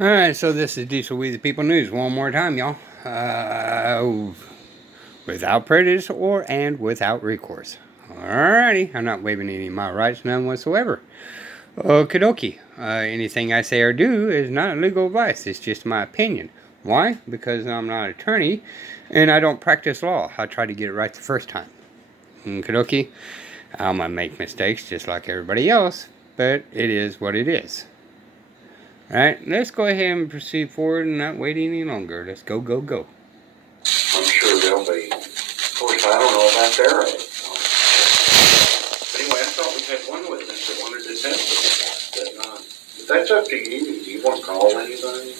Alright, so this is Diesel We the People News one more time, y'all. Without prejudice and without recourse. Alrighty, I'm not waiving any of my rights, none whatsoever. Okie dokie. Anything I say or do is not legal advice, it's just my opinion. Why? Because I'm not an attorney and I don't practice law. I try to get it right the first time. Okie dokie. I'm gonna make mistakes just like everybody else, but it is what it is. Alright, let's go ahead and proceed forward and not wait any longer. Let's go, go, go. I'm sure they'll be. Of course, I don't know about their age. So. But anyway, I thought we had one witness that wanted to testify. But that's up to you. Do you want to call anybody?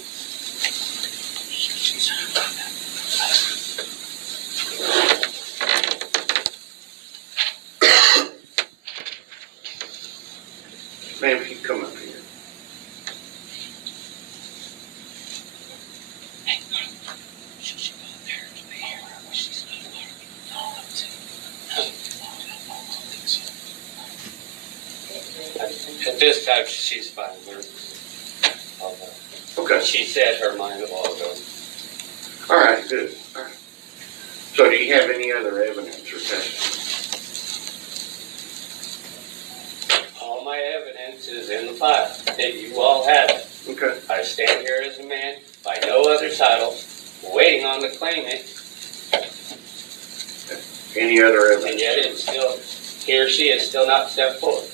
Ma'am, if you come up here. At this time, she's fine. Okay. She said her mind a while ago. All right, good. All right. So do you have any other evidence or testimony? All my evidence is in the file that you all have it. Okay. I stand here as a man by no other title, waiting on the claimant, Any other evidence? and yet it's still, he or she is still not stepped forward.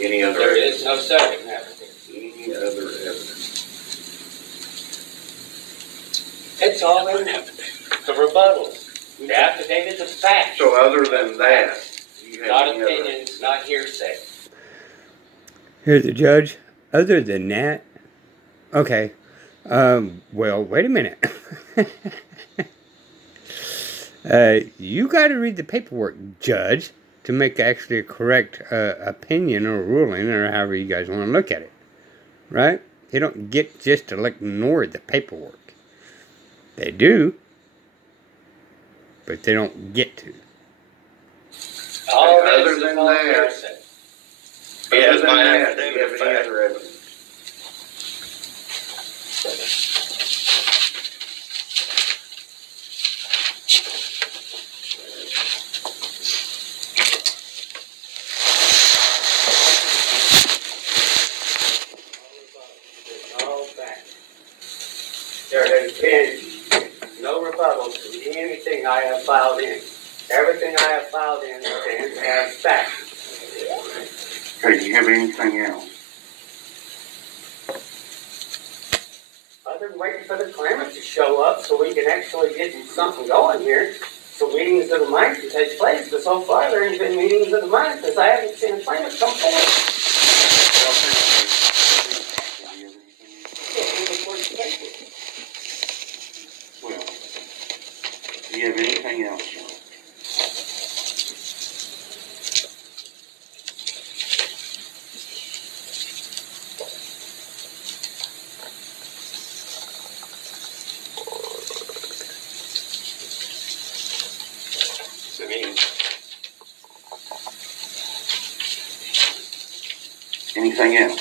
Any other There evidence? is no subject matter here. Any other evidence? It's all in the rebuttals. The affidavits of fact, So other than that, do you have not any other? opinions, not hearsay. Here's the judge. Other than that, okay. Well, wait a minute. You got to read the paperwork, judge, to make actually a correct opinion or ruling or however you guys want to look at it. Right? You don't get just to ignore the paperwork. They do, but they don't get to. All Other this is than all that- hearsay. Other than that, do you have any other evidence? All fact. There has been no rebuttal to anything I have filed in. Everything I have filed in stands as fact. Okay, do you have anything else? Other than waiting for the claimant to show up so we can actually get something going here, so meetings of the mind can take place, but so far there ain't been meetings of the mind because I haven't seen a claimant come forward. Well, do you have anything else, John? I mean, Anything else?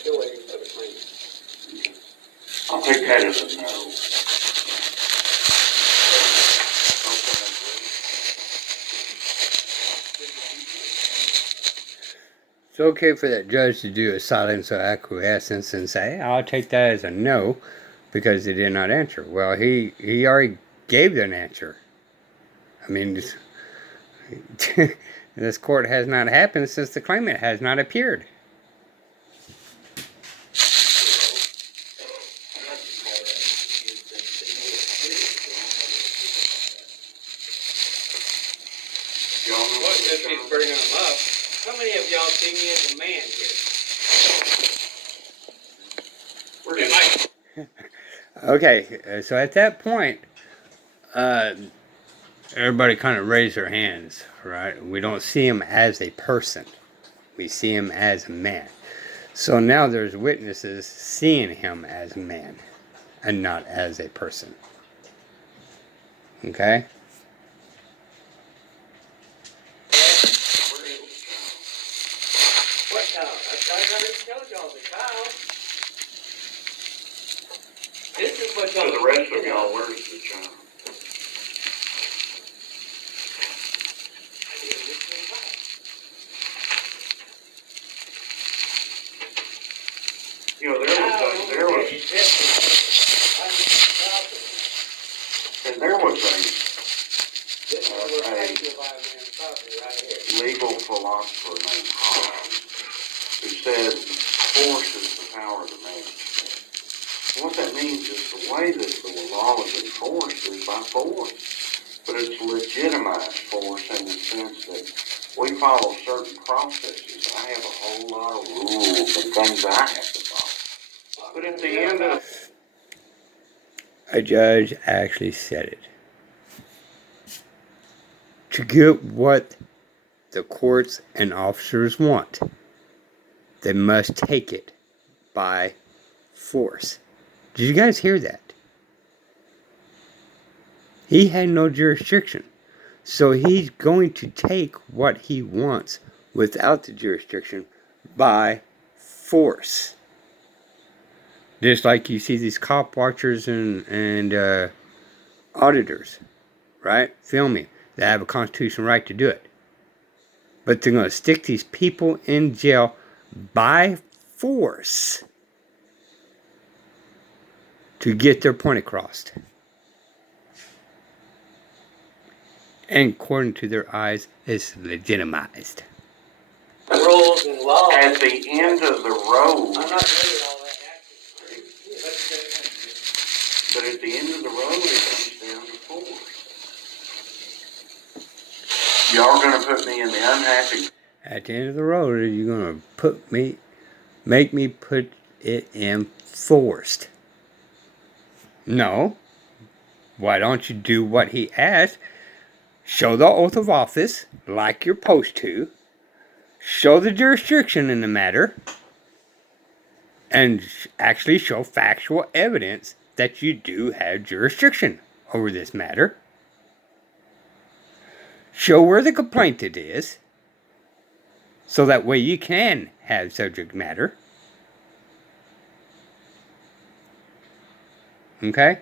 still waiting for the claimant. I'll take that as a no. It's okay for that judge to do a silence or acquiescence and say, I'll take that as a no because he did not answer. Well, he already gave an answer. I mean, this court has not happened since the claimant has not appeared. Y'all know Well, what just keep John? bringing them up. How many of y'all see me as a man here? Where did Okay, so at that point, everybody kind of raised their hands, right? We don't see him as a person. We see him as a man. So now there's witnesses seeing him as a man and not as a person. Okay? What child? I already showed y'all the child. This is what So y'all. the rest of y'all, where's the child? You know, there was, and there was a legal philosopher named Hobbes who said force is the power to manage. And what that means is the way that the law is enforced is by force. But it's legitimized force in the sense that we follow certain processes. I have a whole lot of rules and things I have to follow. But at the end of A judge actually said it. To get what the courts and officers want, they must take it by force. Did you guys hear that? He had no jurisdiction. So he's going to take what he wants without the jurisdiction by force. Just like you see these cop watchers and auditors, right? Filming. They have a constitutional right to do it. But they're going to stick these people in jail by force to get their point across. And according to their eyes, it's legitimized. Rules and laws. at the end of the road, I'm not doing all that action. but at the end of the road, it comes down to force. Y'all gonna put me in the unhappy. At the end of the road, you're going to make me put it enforced. No. Why don't you do what he asked? Show the oath of office, like you're supposed to. Show the jurisdiction in the matter. And actually show factual evidence that you do have jurisdiction over this matter. Show where the complainant is. So that way you can have subject matter. Okay?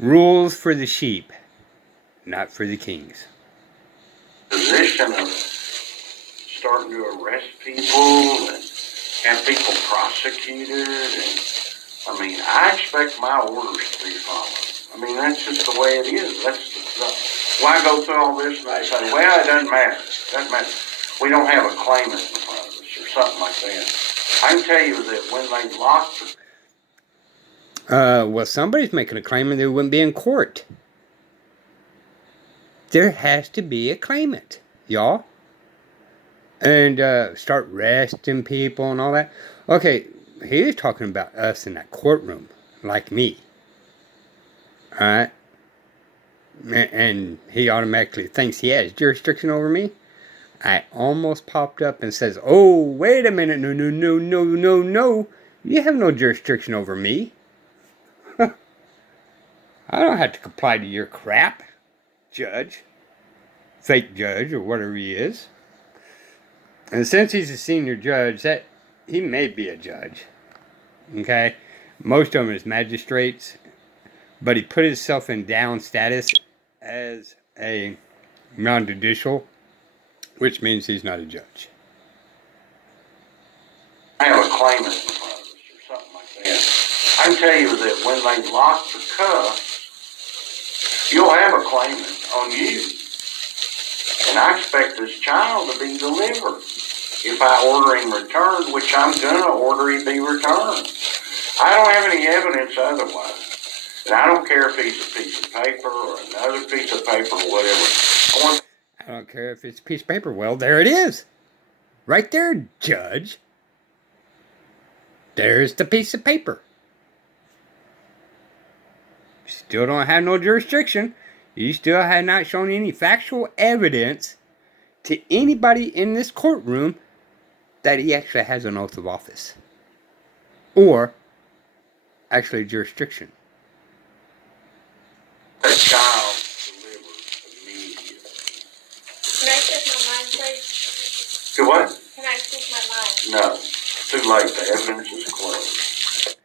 Rules for the sheep, not for the kings. Position of starting to arrest people and have people prosecuted, and I mean, I expect my orders to be followed. I mean, that's just the way it is. Why go through all this and they say, well, it doesn't matter. It doesn't matter. We don't have a claimant in front of us or something like that. I can tell you that when they locked the Well, somebody's making a claim and they wouldn't be in court. There has to be a claimant, y'all. And start arresting people and all that. Okay, he was talking about us in that courtroom, like me. Alright? And he automatically thinks he has jurisdiction over me. I almost popped up and says, oh, wait a minute, no. You have no jurisdiction over me. I don't have to comply to your crap, judge. Fake judge, or whatever he is. And since he's a senior judge, that he may be a judge. Okay? Most of them is magistrates. But he put himself in down status as a non-judicial, which means he's not a judge. I have a claimant in front of us or something like that. I can tell you that when they lock the cuffs, you'll have a claimant on you. And I expect this child to be delivered. If I order him returned, which I'm gonna order him be returned. I don't have any evidence otherwise. And I don't care if he's a piece of paper or another piece of paper or whatever. I don't care if it's a piece of paper. Well, there it is. Right there, judge. There's the piece of paper. Still don't have no jurisdiction. You still have not shown any factual evidence to anybody in this courtroom that he actually has an oath of office. Or actually jurisdiction. please? Do what? Can I speak my mind? No, too late, the evidence is closed.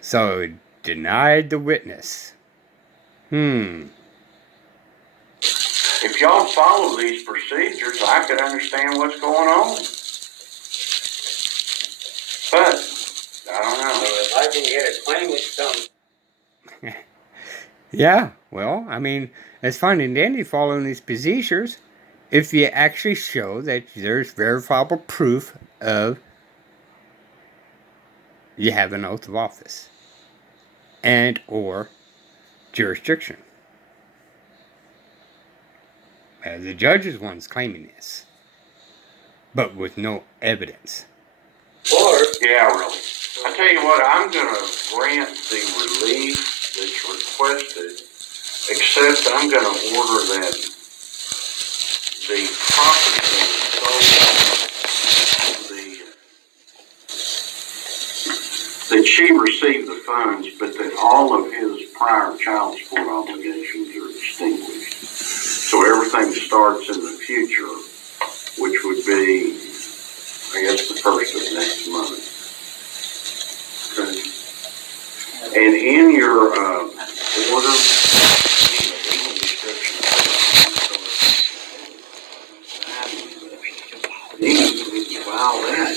So, denied the witness. If y'all follow these procedures, I could understand what's going on. But, I don't know. If I can get a claim with some. Yeah, well, I mean, it's fine and dandy following these procedures if you actually show that there's verifiable proof of you have an oath of office and or jurisdiction. The judge is one's claiming this, but with no evidence. Or, Yeah, really. I tell you what, I'm gonna grant the relief that's requested, except I'm gonna order that the property that was sold, that she received the funds, but that all of his prior child support obligations are extinguished. So everything starts in the future, which would be, I guess, the first of next month. Okay. And in your order, you need a legal description. Wow, that.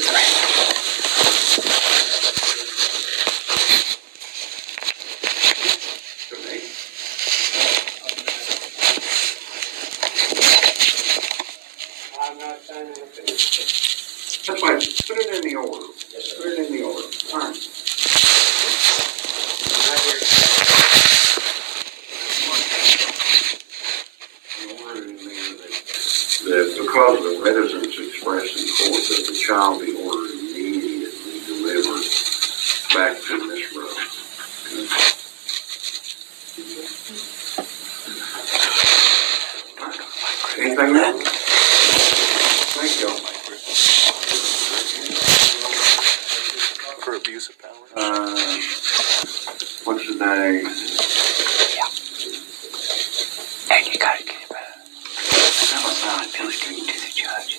I'm not signing it. That's fine. Put it in the order. Put it in the order. All right. That because the residents expressed in court that the child be ordered immediately delivered back to Miss Rose. Anything else? Thank you. For abuse of power. What's the day? And you gotta get him a liability to the judge.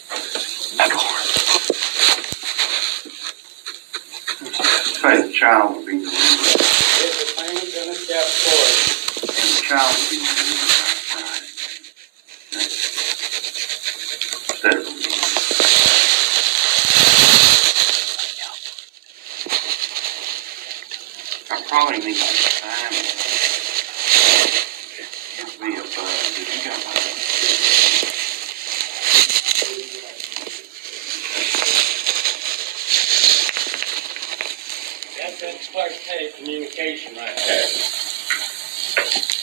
Say the child will be delivered. If the claimant's gonna step forward, And the child will be delivered by Friday. Instead of I probably need to sign it. It'll be a bug. Did you got my? that's ex parte communication right there.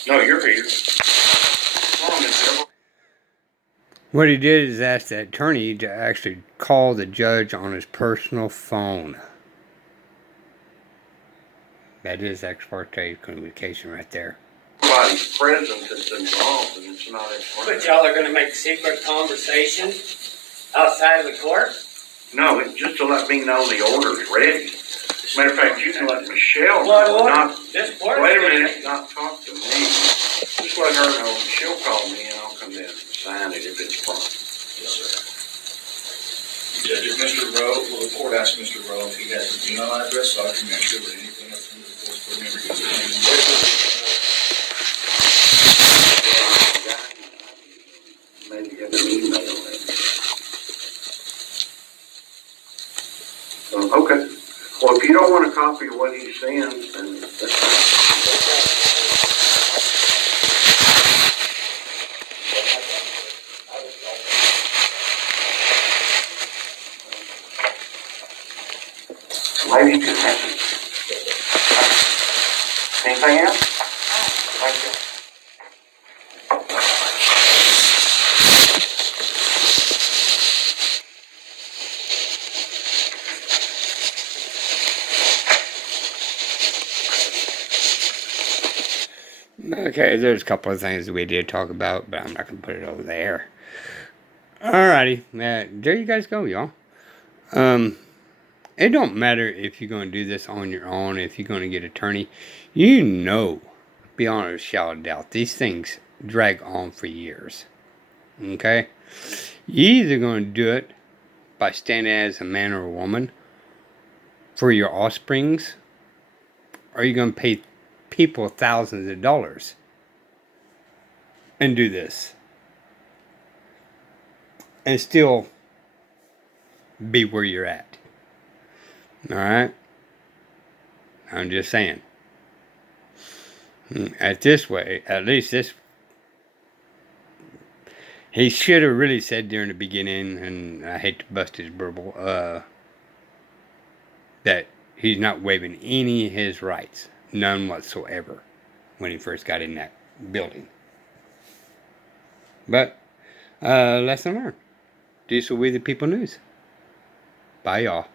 No, you're here. As long as they're What he did is ask the attorney to actually call the judge on his personal phone. That is ex parte communication right there. Somebody's present that's involved and it's not But y'all are gonna make secret conversations outside of the court? No, it's just to let me know the order's ready. Matter of fact, you can let Michelle What know, order? not, This court? wait a minute, not talk to me. Just let her know, she'll call me and I'll come in and sign it if it's prompt. Yes, sir. Judge, if Mr. Rowe, will the court ask Mr. Rowe if he has an email address so I can make sure that anything else from the court board member gets it? Maybe get an email in. Okay. Well, if you don't want a copy of what he sends, then that's fine. Maybe you can have it. Anything else? Thank you. Okay, there's a couple of things that we did talk about, but I'm not going to put it over there. Alrighty, there you guys go, y'all. It don't matter if you're going to do this on your own, if you're going to get an attorney. You know, beyond a shadow of doubt, these things drag on for years. Okay? You're either going to do it by standing as a man or a woman for your offsprings, or you're going to pay people thousands of dollars and do this. And still be where you're at. Alright? I'm just saying. At least this, he should have really said during the beginning, and I hate to bust his burble, that he's not waiving any of his rights. None whatsoever. When he first got in that building. But, lesson learned. This will be the People News. Bye, y'all.